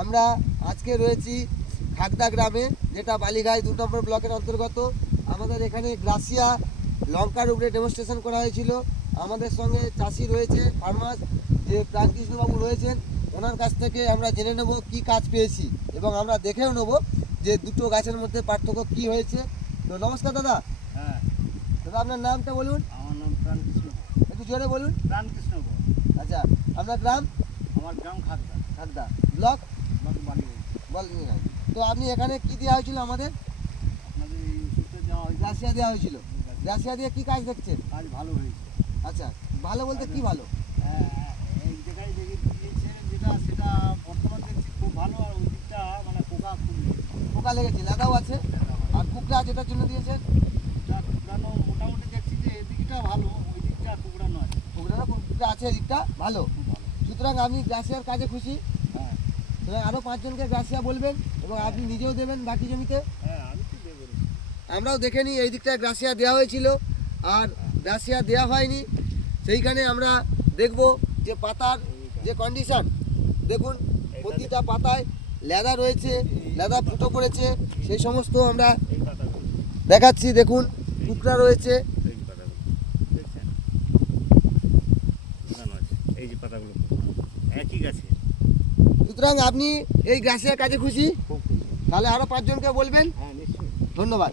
আমরা আজকে রয়েছি খাগদা গ্রামে, যেটা বালিঘাই 2 নম্বর ব্লকের অন্তর্গত। আমাদের এখানে গ্রাসিয়া লঙ্কার উপরে ডেমনস্ট্রেশন করা হয়েছিল। আমাদের সঙ্গে চাষি রয়েছে, ফার্মার যে প্রাণকৃষ্ণবাবু রয়েছেন, ওনার কাছ থেকে আমরা জেনে নেব কি কাজ পেয়েছি এবং আমরা দেখেও নেব যে দুটো গাছের মধ্যে পার্থক্য কি হয়েছে। তো নমস্কার দাদা। হ্যাঁ দাদা আপনার নামটা বলুন। আমার নাম প্রাণকৃষ্ণ, একটু জোরে বলুন। প্রাণকৃষ্ণ। আচ্ছা, আপনার গ্রাম? আমার গ্রাম খাগদা, খাগদা ব্লক বালিঘাই। বলবেন। তো আপনি এখানে কি দেওয়া হয়েছিল? আমাদের আপনাদের এই ওষুধটা দেওয়া হয়েছে, গ্রাসিয়া দেওয়া হয়েছিল। গ্রাসিয়া দিয়ে কি কাজ দেখছেন? কাজ ভালো হয়েছে। আচ্ছা, ভালো বলতে কি ভালো? এই জায়গায় দেখে দিয়েছে যেটা, সেটা বর্তমান দেখছি খুব ভালো। আর ওই দিকটা মানে পোকা খুব পোকা লেগেছে, লেদাও আছে। আর কুকড়া যেটার জন্য দিয়েছেন, কুকড়ানো মোটামুটি দেখছি যে এদিকটা ভালো, ওই দিকটা কুকড়ানো আছে। কুকড়া আছে, এদিকটা ভালো। খুব ভালো। সুতরাং আপনি গ্রাসিয়ার কাজে খুশি। হ্যাঁ সুতরাং আরও 5 জনকে গ্রাসিয়া বলবেন এবং আপনি নিজেও দেবেন বাকি জমিতে। হ্যাঁ, আমি তো দেবো। আমরাও দেখে নিই, এই দিকটা গ্রাসিয়া দেওয়া হয়েছিল আর গ্রাসিয়া দেওয়া হয়নি। সেইখানে আমরা দেখব যে পাতার যে কন্ডিশন, দেখুন প্রতিটা পাতায় লেদা রয়েছে, লেদা ফুটো করেছে, সেই সমস্ত আমরা এই পাতাগুলো, দেখাচ্ছি। দেখুন কুকড়া রয়েছে। এই পাতাগুলো দেখছেন, কুকড়ানো আছে। এই যে পাতাগুলো একই গাছে। সুতরাং আপনি এই গ্রাসিয়ার কাজে খুশি। খুব খুশি। তাহলে আরও 5 জনকে বলবেন। হ্যাঁ নিশ্চয়ই। ধন্যবাদ।